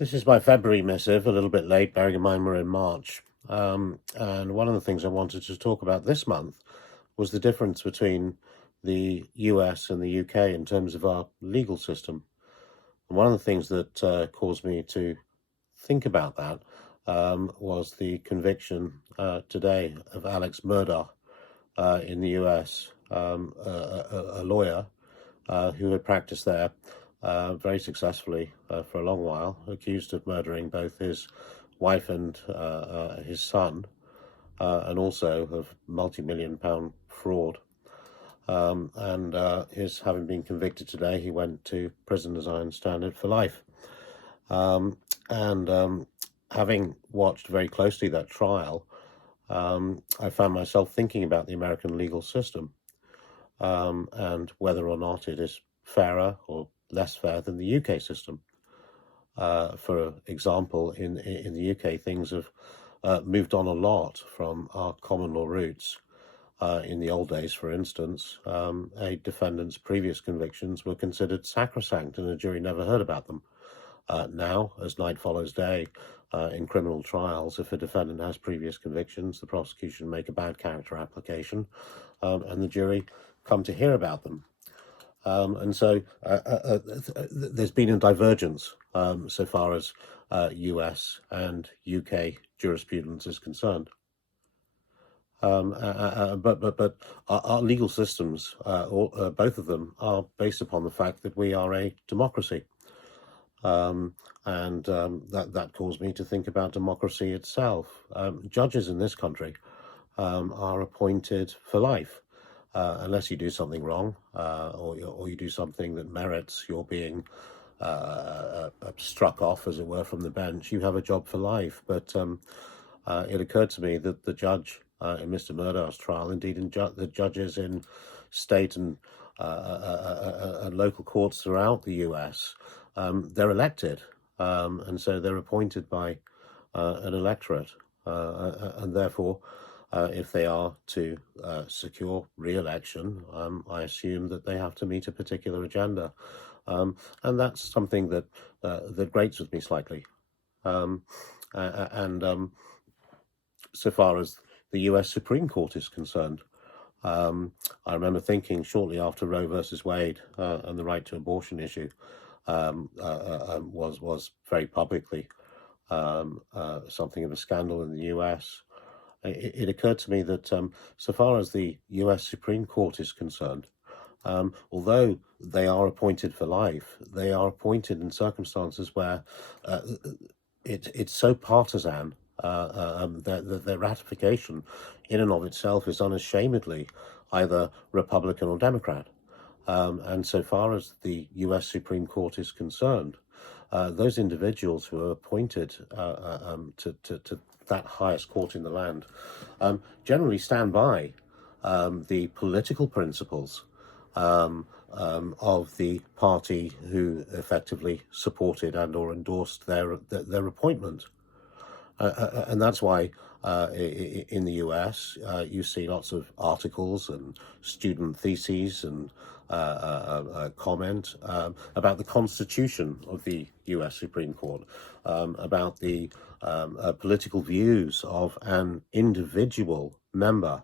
This is my February missive, a little bit late, bearing in mind we're in March. And one of the things I wanted to talk about this month was the difference between the US and the UK in terms of our legal system. And one of the things that caused me to think about that was the conviction today of Alex Murdaugh in the US, a lawyer who had practiced there very successfully for a long while, accused of murdering both his wife and his son, and also of multi-million-pound fraud. And his having been convicted today, he went to prison, as I understand it, for life. And having watched very closely that trial, I found myself thinking about the American legal system and whether or not it is fairer or less fair than the UK system. For example, in the UK, things have moved on a lot from our common law roots. In the old days, for instance, a defendant's previous convictions were considered sacrosanct and a jury never heard about them. Now, as night follows day, in criminal trials, if a defendant has previous convictions, the prosecution make a bad character application, and the jury come to hear about them. And so there's been a divergence so far as US and UK jurisprudence is concerned. But our legal systems, both of them, are based upon the fact that we are a democracy. That caused me to think about democracy itself. Judges in this country are appointed for life. Unless you do something wrong, or you do something that merits your being struck off, as it were, from the bench, you have a job for life. But it occurred to me that the judge in Mr. Murdaugh's trial, indeed the judges in state and local courts throughout the US, they're elected, and so they're appointed by an electorate, and therefore if they are to secure re-election, I assume that they have to meet a particular agenda, and that's something that grates with me slightly. So far as the US Supreme Court is concerned, I remember thinking shortly after Roe versus Wade and the right to abortion issue was very publicly something of a scandal in the US. It occurred to me that so far as the US Supreme Court is concerned, although they are appointed for life, they are appointed in circumstances where it's so partisan that their ratification in and of itself is unashamedly either Republican or Democrat. And so far as the US Supreme Court is concerned, those individuals who are appointed to that highest court in the land generally stand by the political principles of the party who effectively supported and or endorsed their appointment. And that's why in the US you see lots of articles and student theses and comment about the constitution of the US Supreme Court, about the political views of an individual member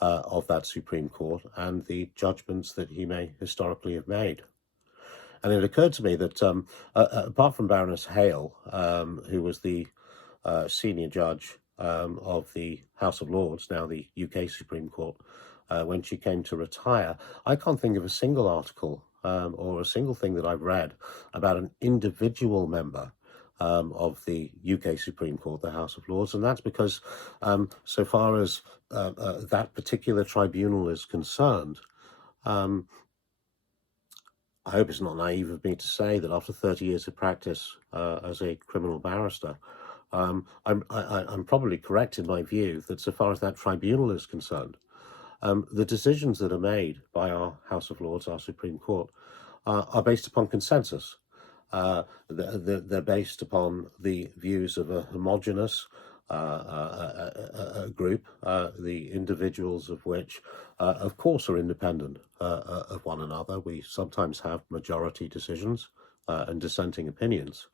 of that Supreme Court and the judgments that he may historically have made. And it occurred to me that apart from Baroness Hale, who was the senior judge of the House of Lords, now the UK Supreme Court, when she came to retire, I can't think of a single article or a single thing that I've read about an individual member of the UK Supreme Court, the House of Lords, and that's because so far as that particular tribunal is concerned, I hope it's not naive of me to say that after 30 years of practice as a criminal barrister, I'm probably correct in my view that so far as that tribunal is concerned, the decisions that are made by our House of Lords, our Supreme Court, are based upon consensus. They're based upon the views of a homogenous group, the individuals of which, of course, are independent of one another. We sometimes have majority decisions and dissenting opinions.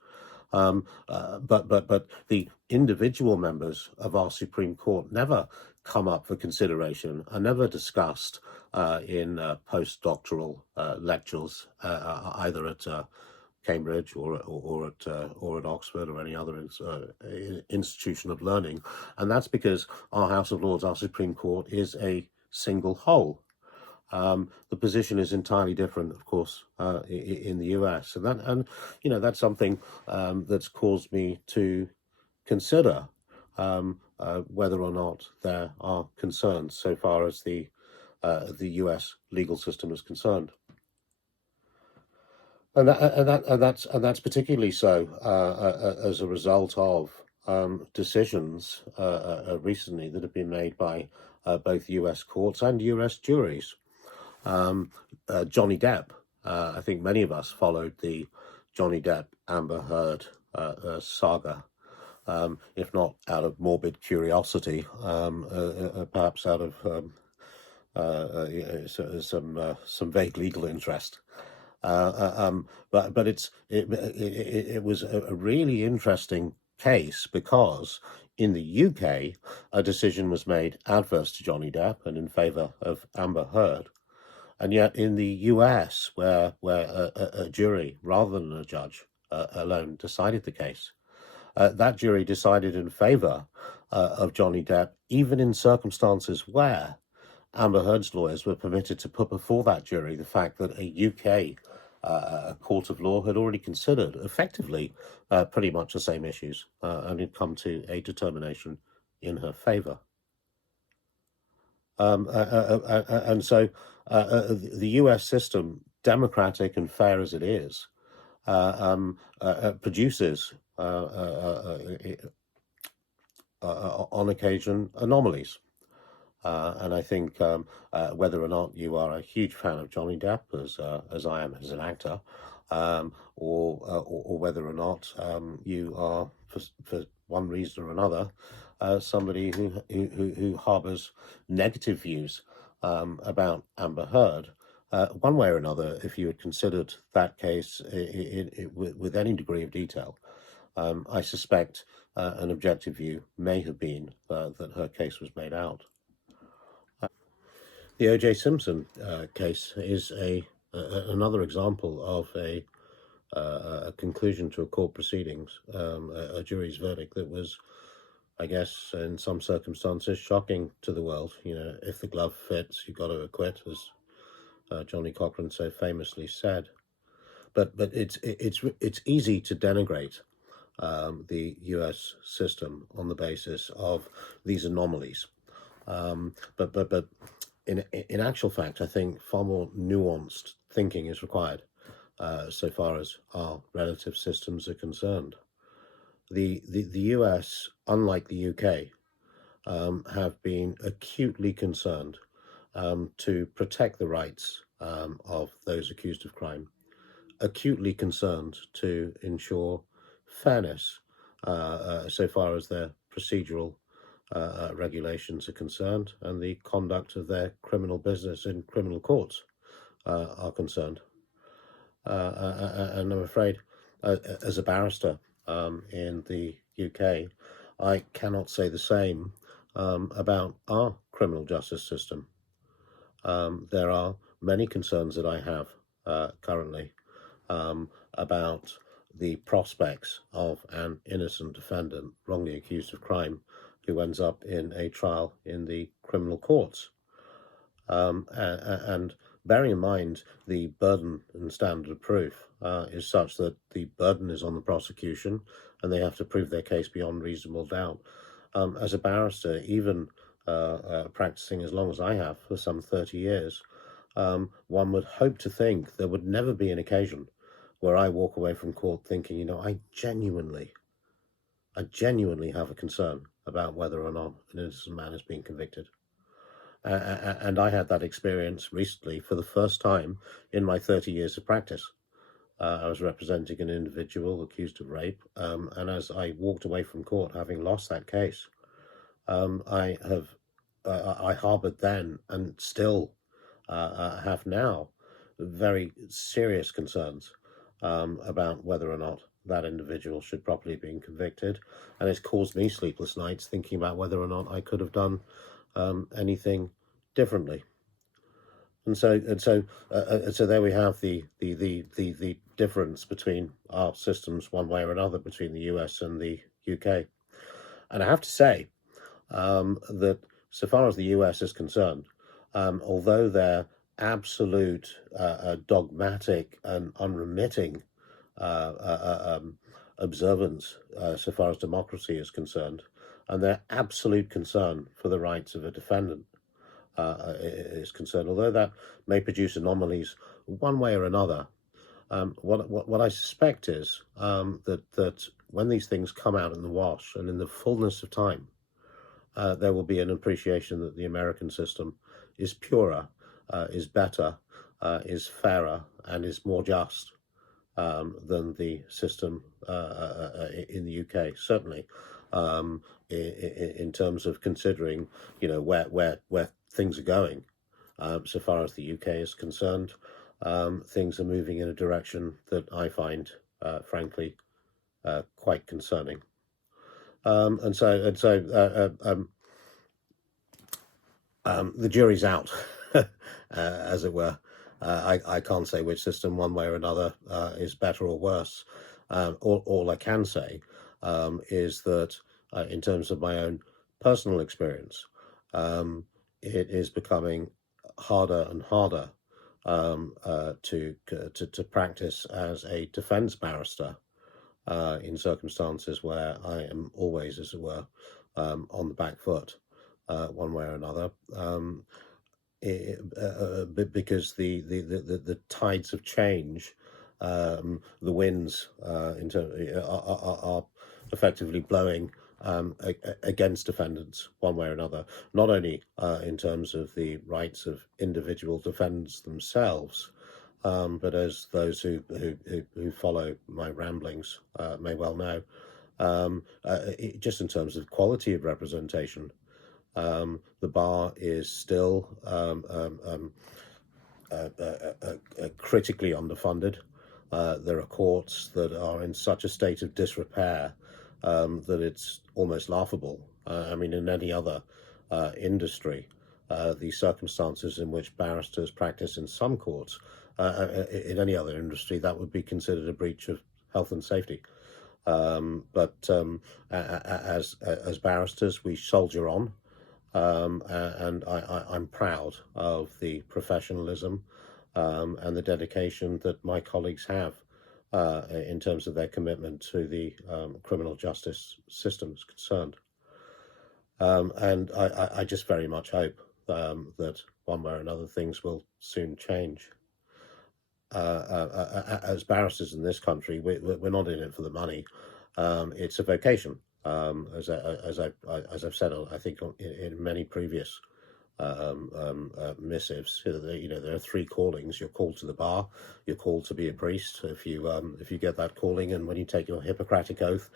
But the individual members of our Supreme Court never come up for consideration, are never discussed in postdoctoral lectures, either at Cambridge or at Oxford or any other institution of learning, and that's because our House of Lords, our Supreme Court, is a single whole. The position is entirely different, of course, in the US, and that's something that's caused me to consider whether or not there are concerns so far as the US legal system is concerned. And that's particularly so as a result of decisions recently that have been made by both US courts and US juries. Johnny Depp, I think many of us followed the Johnny Depp Amber Heard saga, if not out of morbid curiosity, perhaps out of some vague legal interest. But it was a really interesting case because in the UK a decision was made adverse to Johnny Depp and in favour of Amber Heard, and yet in the US where a jury rather than a judge alone decided the case, that jury decided in favour of Johnny Depp, even in circumstances where Amber Heard's lawyers were permitted to put before that jury the fact that a UK court of law had already considered effectively pretty much the same issues and had come to a determination in her favour. And so the US system, democratic and fair as it is, produces on occasion anomalies. And I think whether or not you are a huge fan of Johnny Depp, as I am as an actor, or whether or not you are, for one reason or another, somebody who harbours negative views about Amber Heard, one way or another, if you had considered that case with any degree of detail, I suspect an objective view may have been that her case was made out. The O.J. Simpson case is another example of a conclusion to a court proceedings, a jury's verdict that was, I guess, in some circumstances, shocking to the world. If the glove fits, you've got to acquit, as Johnny Cochran so famously said. But it's easy to denigrate the U.S. system on the basis of these anomalies. But in actual fact, I think far more nuanced thinking is required so far as our relative systems are concerned. The US, unlike the UK, have been acutely concerned to protect the rights of those accused of crime, acutely concerned to ensure fairness so far as their procedural regulations are concerned and the conduct of their criminal business in criminal courts are concerned. And I'm afraid, as a barrister in the UK, I cannot say the same about our criminal justice system. There are many concerns that I have currently about the prospects of an innocent defendant wrongly accused of crime who ends up in a trial in the criminal courts. And bearing in mind the burden and standard of proof is such that the burden is on the prosecution and they have to prove their case beyond reasonable doubt. As a barrister, even practicing as long as I have, for some 30 years, one would hope to think there would never be an occasion where I walk away from court thinking, I genuinely have a concern about whether or not an innocent man is being convicted. And I had that experience recently for the first time in my 30 years of practice. I was representing an individual accused of rape, and as I walked away from court, having lost that case, I harboured then and still have now very serious concerns about whether or not that individual should properly be convicted, and it's caused me sleepless nights thinking about whether or not I could have done anything differently. And so there we have the difference between our systems one way or another between the US and the UK. And I have to say that so far as the US is concerned, although their absolute dogmatic and unremitting observance so far as democracy is concerned, and their absolute concern for the rights of a defendant is concerned, although that may produce anomalies one way or another. What I suspect is that when these things come out in the wash and in the fullness of time, there will be an appreciation that the American system is purer, is better, is fairer, and is more just than the system in the UK. Certainly, in terms of considering, where things are going, so far as the UK is concerned, things are moving in a direction that I find, frankly, quite concerning. The jury's out, as it were. I can't say which system, one way or another, is better or worse. All I can say is that, in terms of my own personal experience, it is becoming harder and harder to practice as a defense barrister in circumstances where I am always, as it were, on the back foot, one way or another. Because the tides of change, the winds are effectively blowing against defendants one way or another, not only in terms of the rights of individual defendants themselves, but as those who follow my ramblings may well know, just in terms of quality of representation. The bar is still critically underfunded. There are courts that are in such a state of disrepair that it's almost laughable. I mean, in any other industry, the circumstances in which barristers practice in some courts, in any other industry, that would be considered a breach of health and safety. But as barristers, we soldier on. And I'm proud of the professionalism and the dedication that my colleagues have in terms of their commitment to the criminal justice system is concerned. And I just very much hope that one way or another things will soon change. As barristers in this country, we're not in it for the money. It's a vocation. As I've said, I think in many previous missives, there are three callings. You're called to the bar, you're called to be a priest if you get that calling, and when you take your Hippocratic oath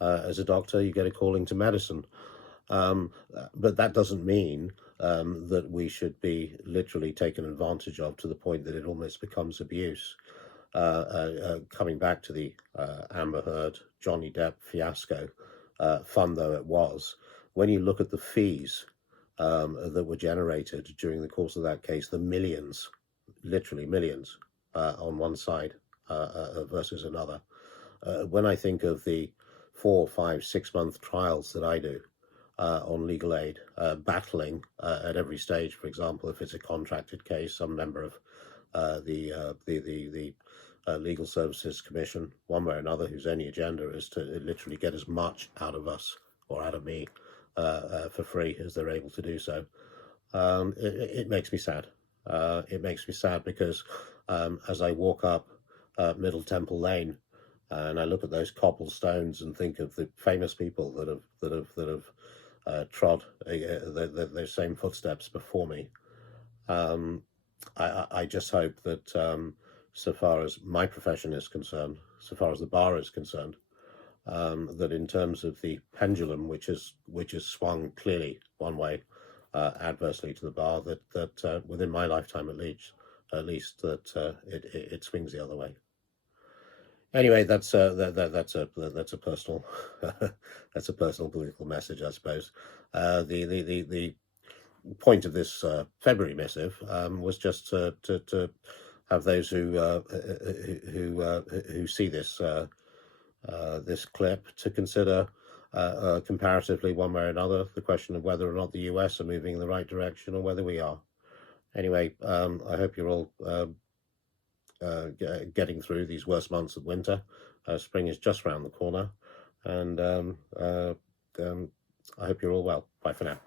as a doctor, you get a calling to medicine. But that doesn't mean that we should be literally taken advantage of to the point that it almost becomes abuse. Coming back to the Amber Heard, Johnny Depp fiasco, fun though it was, when you look at the fees that were generated during the course of that case, the millions, literally millions, on one side versus another. When I think of the 4, 5, 6 month trials that I do on legal aid, battling at every stage, for example, if it's a contracted case, some member of the Legal Services Commission, one way or another, whose only agenda is to literally get as much out of us or out of me for free as they're able to do so. It makes me sad. It makes me sad because as I walk up Middle Temple Lane and I look at those cobblestones and think of the famous people that have trod those same footsteps before me, I just hope that so far as my profession is concerned, so far as the bar is concerned, that in terms of the pendulum, which has swung clearly one way adversely to the bar, that within my lifetime at least that it swings the other way. Anyway, that's a personal that's a personal political message, I suppose. The point of this February missive was just to have those who see this this clip to consider comparatively, one way or another, the question of whether or not the US are moving in the right direction or whether we are. Anyway, I hope you're all getting through these worst months of winter. Spring is just round the corner, and I hope you're all well. Bye for now.